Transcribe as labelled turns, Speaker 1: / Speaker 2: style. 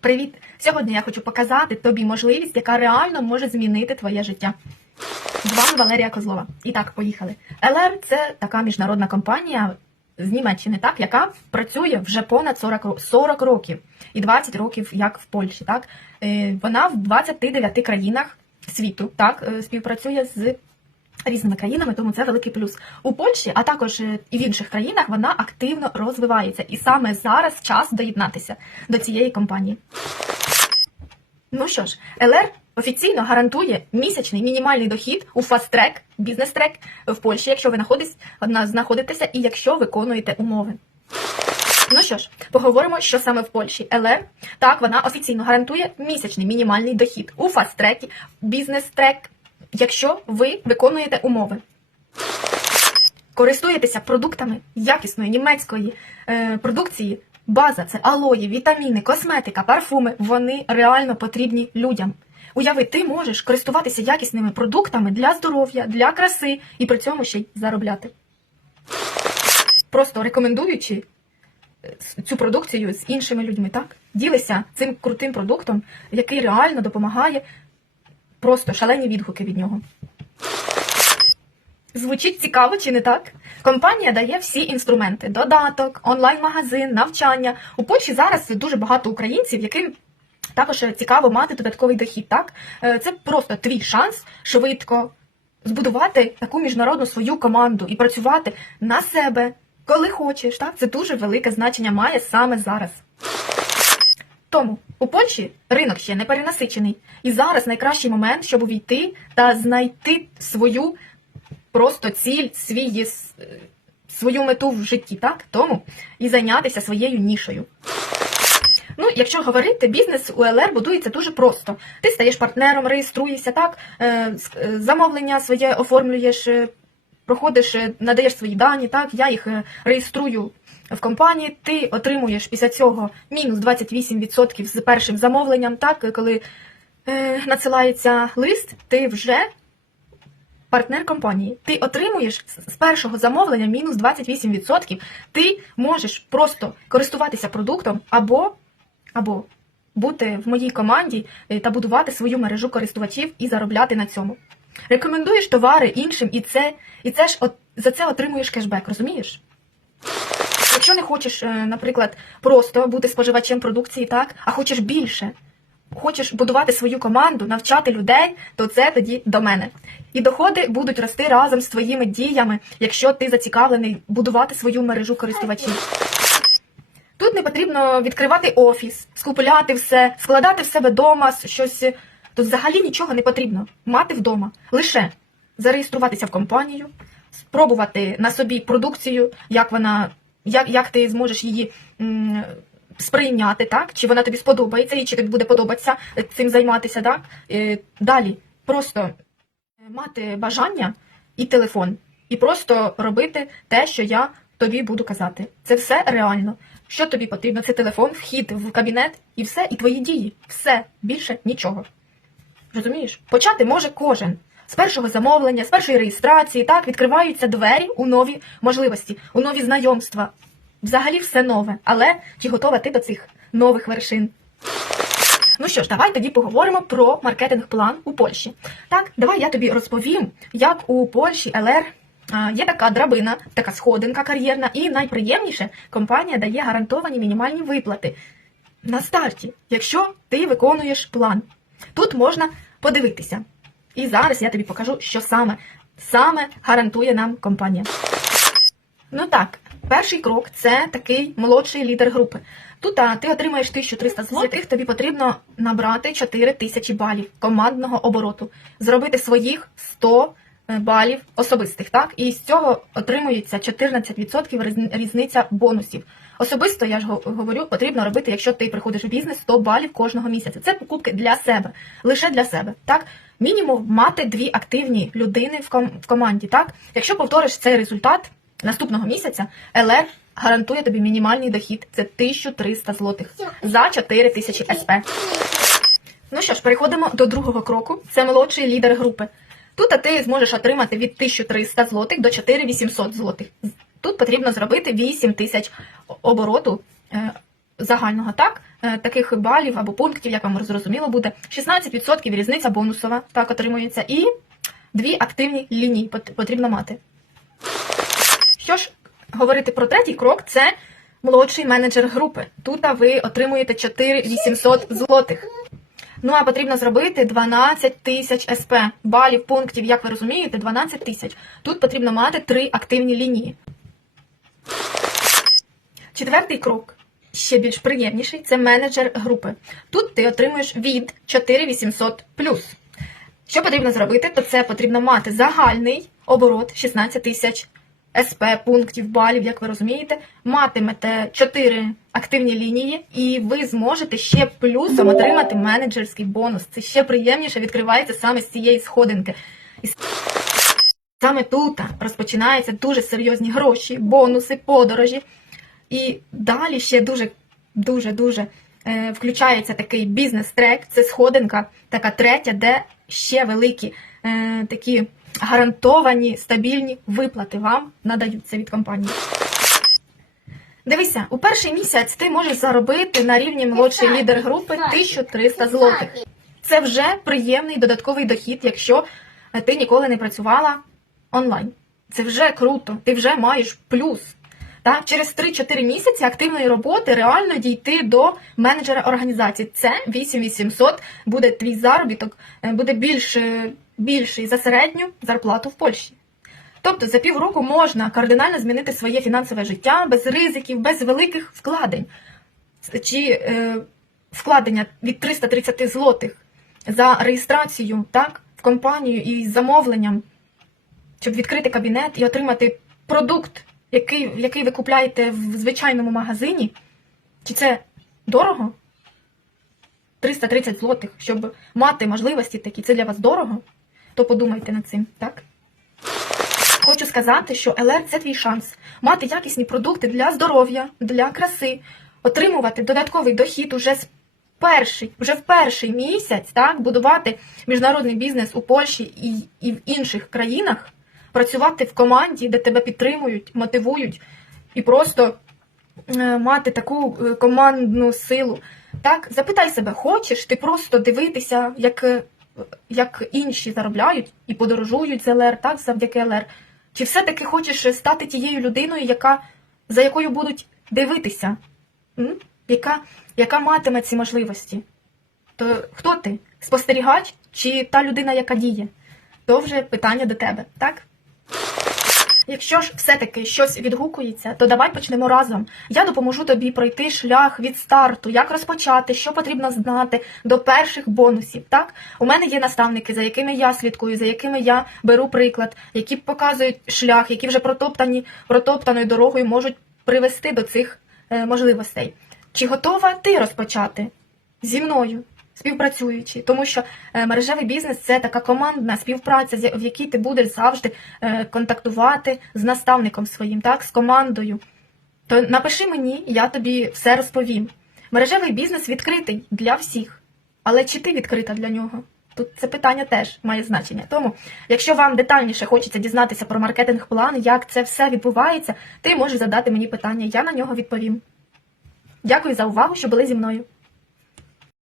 Speaker 1: Привіт! Сьогодні я хочу показати тобі можливість, яка реально може змінити твоє життя. З вами Валерія Козлова. І так, поїхали. ЛР це така міжнародна компанія з Німеччини, так, яка працює вже понад 40, ро- 40 років і 20 років, як в Польщі. Так. Е, Вона в 29 країнах світу так, е, співпрацює з різними країнами, тому це великий плюс. У Польщі, а також е, і в інших країнах вона активно розвивається. І саме зараз час доєднатися до цієї компанії. Ну що ж, ЛР офіційно гарантує місячний мінімальний дохід у фаст-трек, бізнес-трек в Польщі, якщо ви знаходитеся і якщо виконуєте умови. Ну що ж, поговоримо, що саме в Польщі. ЛР, так, вона офіційно гарантує місячний мінімальний дохід у фаст-трекі, бізнес-трек, якщо ви виконуєте умови. Користуєтеся продуктами якісної німецької е, продукції. База це алої, вітаміни, косметика, парфуми. Вони реально потрібні людям. Уяви, ти можеш користуватися якісними продуктами для здоров'я, для краси і при цьому ще й заробляти. Просто рекомендуючи е, цю продукцію з іншими людьми, так? Ділися цим крутим продуктом, який реально допомагає. Просто шалені відгуки від нього. Звучить цікаво чи не так? Компанія дає всі інструменти: додаток, онлайн-магазин, навчання. У Польщі зараз дуже багато українців, яким також цікаво мати додатковий дохід. Так Е, це просто твій шанс швидко збудувати таку міжнародну свою команду і працювати на себе, коли хочеш. Так, це дуже велике значення має саме зараз. Тому у Польщі ринок ще не перенасичений, і зараз найкращий момент, щоб увійти та знайти свою просто ціль, свій, е, свою мету в житті, так? Тому і зайнятися своєю нішою. Ну, якщо говорити, бізнес у ЛР будується дуже просто. Ти стаєш партнером, реєструєшся, так, е, е, замовлення своє оформлюєш, проходиш, е, надаєш свої дані, так, я їх е, реєструю в компанії, ти отримуєш після цього мінус 28% з першим замовленням, так, коли е, надсилається лист, ти вже партнер компанії. Ти отримуєш з- першого замовлення мінус 28%. Ти можеш просто користуватися продуктом або, або бути в моїй команді е, та будувати свою мережу користувачів і заробляти на цьому. Рекомендуєш товари іншим, і це, і це ж от, за це отримуєш кешбек, розумієш? Якщо не хочеш, е, наприклад, просто бути споживачем продукції, так, а хочеш більше, хочеш будувати свою команду, навчати людей, то це тоді до мене. І доходи будуть рости разом з твоїми діями, якщо ти зацікавлений будувати свою мережу користувачів. Тут не потрібно відкривати офіс, скупляти все, складати в себе вдома щось. Тут взагалі нічого не потрібно мати вдома. Лише зареєструватися в компанію, спробувати на собі продукцію, як вона, як, як ти зможеш її сприйняти, так? Чи вона тобі сподобається, і чи тобі буде подобатися цим займатися, так? Е, Далі просто е, мати бажання і телефон, і просто робити те, що я тобі буду казати. Це все реально. Що тобі потрібно? Це телефон, вхід в кабінет і все, і твої дії. Все, більше нічого. Розумієш? Почати може кожен. З першого замовлення, з першої реєстрації, так, відкриваються двері у нові можливості, у нові знайомства. Взагалі все нове. Але чи готова ти до цих нових вершин? Ну що ж, давай тоді поговоримо про маркетинг-план у Польщі. Так, давай я тобі розповім, як у Польщі ЛР є така драбина, така сходинка кар'єрна, і найприємніше компанія дає гарантовані мінімальні виплати на старті, якщо ти виконуєш план. Тут можна подивитися. І зараз я тобі покажу, що саме, саме гарантує нам компанія. Ну так, перший крок це такий молодший лідер групи. Тут а, ти отримаєш 1300 злотих, тобі потрібно набрати 4000 балів командного обороту, зробити своїх 100 балів особистих, так? І з цього отримується 14% різниця бонусів. Особисто я ж говорю, потрібно робити, якщо ти приходиш у бізнес 100 балів кожного місяця. Це покупки для себе, лише для себе. Так, мінімум мати дві активні людини в, ком- в команді. Так, якщо повториш цей результат наступного місяця, ЛР гарантує тобі мінімальний дохід. Це 1300 злотих за 4000 СП. Ну що ж, переходимо до другого кроку. Це молодший лідер групи. Тут ти зможеш отримати від 1300 злотих до 4800 злотих. Тут потрібно зробити 8 тисяч обороту е, загального, так? е, таких балів або пунктів, як вам зрозуміло буде, 16% різниця бонусова, так отримується, і дві активні лінії потрібно мати. Що ж говорити про третій крок, це молодший менеджер групи. Тут ви отримуєте 4800 злотих. Ну а потрібно зробити 12 тисяч СП. Балів, пунктів, як ви розумієте, 12 тисяч. Тут потрібно мати три активні лінії. Четвертий крок, ще більш приємніший, це менеджер групи. Тут ти отримуєш від 4800 Що потрібно зробити, то це потрібно мати загальний оборот 16 тисяч СП, пунктів, балів, як ви розумієте, матимете 4 активні лінії, і ви зможете ще плюсом отримати менеджерський бонус. Це ще приємніше відкривається саме з цієї сходинки. Саме тут розпочинаються дуже серйозні гроші, бонуси, подорожі. І далі ще дуже дуже дуже е, включається такий бізнес-трек. Це сходинка, така третя, де ще великі е, такі гарантовані стабільні виплати вам надаються від компанії. Дивися, у перший місяць ти можеш заробити на рівні молодший лідер групи 1300 злотих. Це вже приємний додатковий дохід, якщо е, ти ніколи не працювала онлайн. Це вже круто, ти вже маєш плюс. Так, через 3-4 місяці активної роботи реально дійти до менеджера організації. Це 8800 буде твій заробіток, е, буде більш, е, більший за середню зарплату в Польщі. Тобто за півроку можна кардинально змінити своє фінансове життя без ризиків, без великих вкладень. Чи е, вкладення від 330 злотих за реєстрацію так, в компанію і замовленням, щоб відкрити кабінет і отримати продукт, який, який ви купляєте в звичайному магазині. Чи це дорого? 330 злотих, щоб мати можливості такі, це для вас дорого, то подумайте над цим, так? Хочу сказати, що ЛР це твій шанс мати якісні продукти для здоров'я, для краси, отримувати додатковий дохід уже з перший, вже в перший місяць, так, будувати міжнародний бізнес у Польщі і, і в інших країнах, працювати в команді, де тебе підтримують, мотивують, і просто е, мати таку е, командну силу. Так, запитай себе, хочеш ти просто дивитися, як, е, як інші заробляють і подорожують з ЛР, так, завдяки ЛР. Чи все-таки хочеш стати тією людиною, яка, за якою будуть дивитися? Яка, яка матиме ці можливості? То хто ти? Спостерігач чи та людина, яка діє? То вже питання до тебе, так? Якщо ж все-таки щось відгукується, то давай почнемо разом. Я допоможу тобі пройти шлях від старту, як розпочати, що потрібно знати до перших бонусів. Так, у мене є наставники, за якими я слідкую, за якими я беру приклад, які показують шлях, які вже протоптані протоптаною дорогою можуть привести до цих е, можливостей. Чи готова ти розпочати зі мною? Співпрацюючи, тому що е, мережевий бізнес це така командна співпраця, в якій ти будеш завжди е, контактувати з наставником своїм, так, з командою. То напиши мені, я тобі все розповім. Мережевий бізнес відкритий для всіх. Але чи ти відкрита для нього? Тут це питання теж має значення. Тому, якщо вам детальніше хочеться дізнатися про маркетинг-план, як це все відбувається, ти можеш задати мені питання, я на нього відповім. Дякую за увагу, що були зі мною.